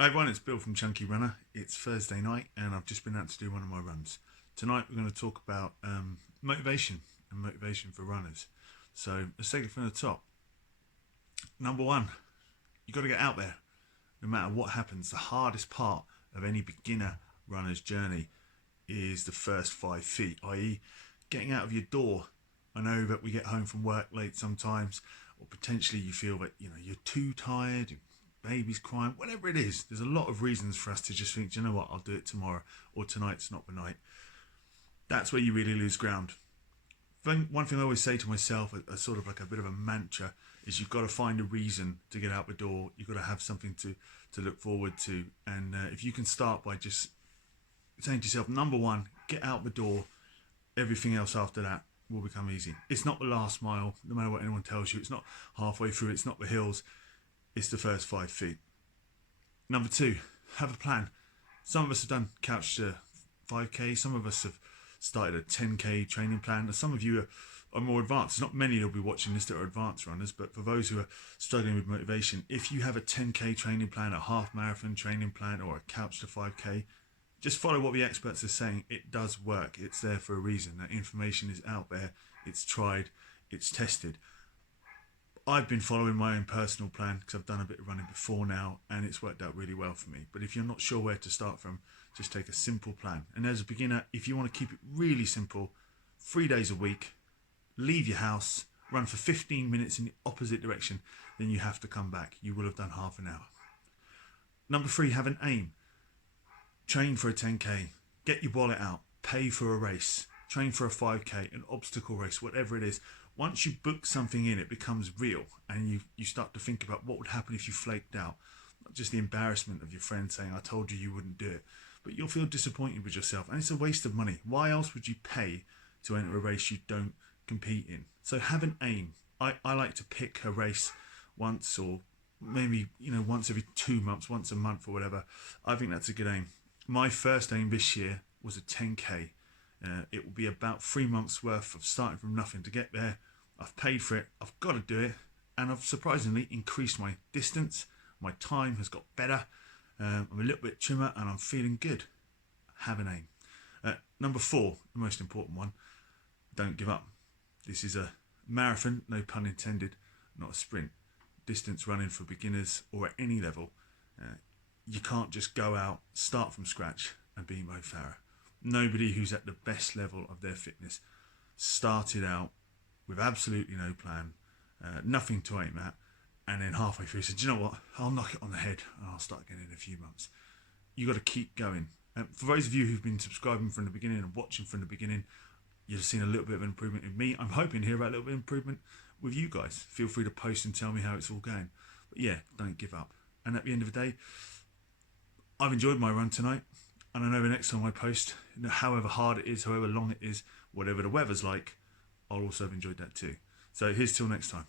Hi everyone, it's Bill from Chunky Runner. It's Thursday night and I've just been out to do one of my runs. Tonight we're going to talk about motivation and motivation for runners. So let's take it from the top. Number one, you got to get out there. No matter what happens, the hardest part of any beginner runner's journey is the first 5 feet, i.e. getting out of your door. I know that we get home from work late sometimes, or potentially you feel that you're too tired, baby's crying, whatever it is. There's a lot of reasons for us to just think, you know what, I'll do it tomorrow, or tonight's not the night. That's where you really lose ground. One thing I always say to myself, a sort of like a bit of a mantra, is you've got to find a reason to get out the door. You've got to have something to look forward to. And if you can start by just saying to yourself, number one, get out the door, everything else after that will become easy. It's not the last mile, no matter what anyone tells you. It's not halfway through, it's not the hills. It's the first 5 feet. Number two, have a plan. Some of us have done couch to 5K. Some of us have started a 10K training plan. And some of you are more advanced. There's not many that'll be watching this that are advanced runners, but for those who are struggling with motivation, if you have a 10K training plan, a half marathon training plan, or a couch to 5K, just follow what the experts are saying. It does work. It's there for a reason. That information is out there. It's tried. It's tested. I've been following my own personal plan because I've done a bit of running before now and it's worked out really well for me. But if you're not sure where to start from, just take a simple plan. And as a beginner, if you want to keep it really simple, 3 days a week, leave your house, run for 15 minutes in the opposite direction, then you have to come back. You will have done half an hour. Number three, have an aim. Train for a 10K, get your wallet out, pay for a race, train for a 5K, an obstacle race, whatever it is. Once you book something in, it becomes real and you start to think about what would happen if you flaked out. Not just the embarrassment of your friend saying, I told you you wouldn't do it, but you'll feel disappointed with yourself and it's a waste of money. Why else would you pay to enter a race you don't compete in? So have an aim. I like to pick a race once or maybe once every 2 months, once a month or whatever. I think that's a good aim. My first aim this year was a 10K. It will be about 3 months worth of starting from nothing to get there. I've paid for it, I've got to do it, and I've surprisingly increased my distance. My time has got better. I'm a little bit trimmer and I'm feeling good. Have an aim. Number four, the most important one, don't give up. This is a marathon, no pun intended, not a sprint. Distance running for beginners or at any level. You can't just go out, start from scratch and be Mo Farah. Nobody who's at the best level of their fitness started out with absolutely no plan, nothing to aim at, and then halfway through said, you know what, I'll knock it on the head and I'll start again in a few months. You got to keep going. For those of you who've been subscribing from the beginning and watching from the beginning, you've seen a little bit of improvement in me. I'm hoping to hear about a little bit of improvement with you guys. Feel free to post and tell me how it's all going. But yeah, don't give up. And at the end of the day, I've enjoyed my run tonight. And I know the next time I post, however hard it is, however long it is, whatever the weather's like, I'll also have enjoyed that too. So here's till next time.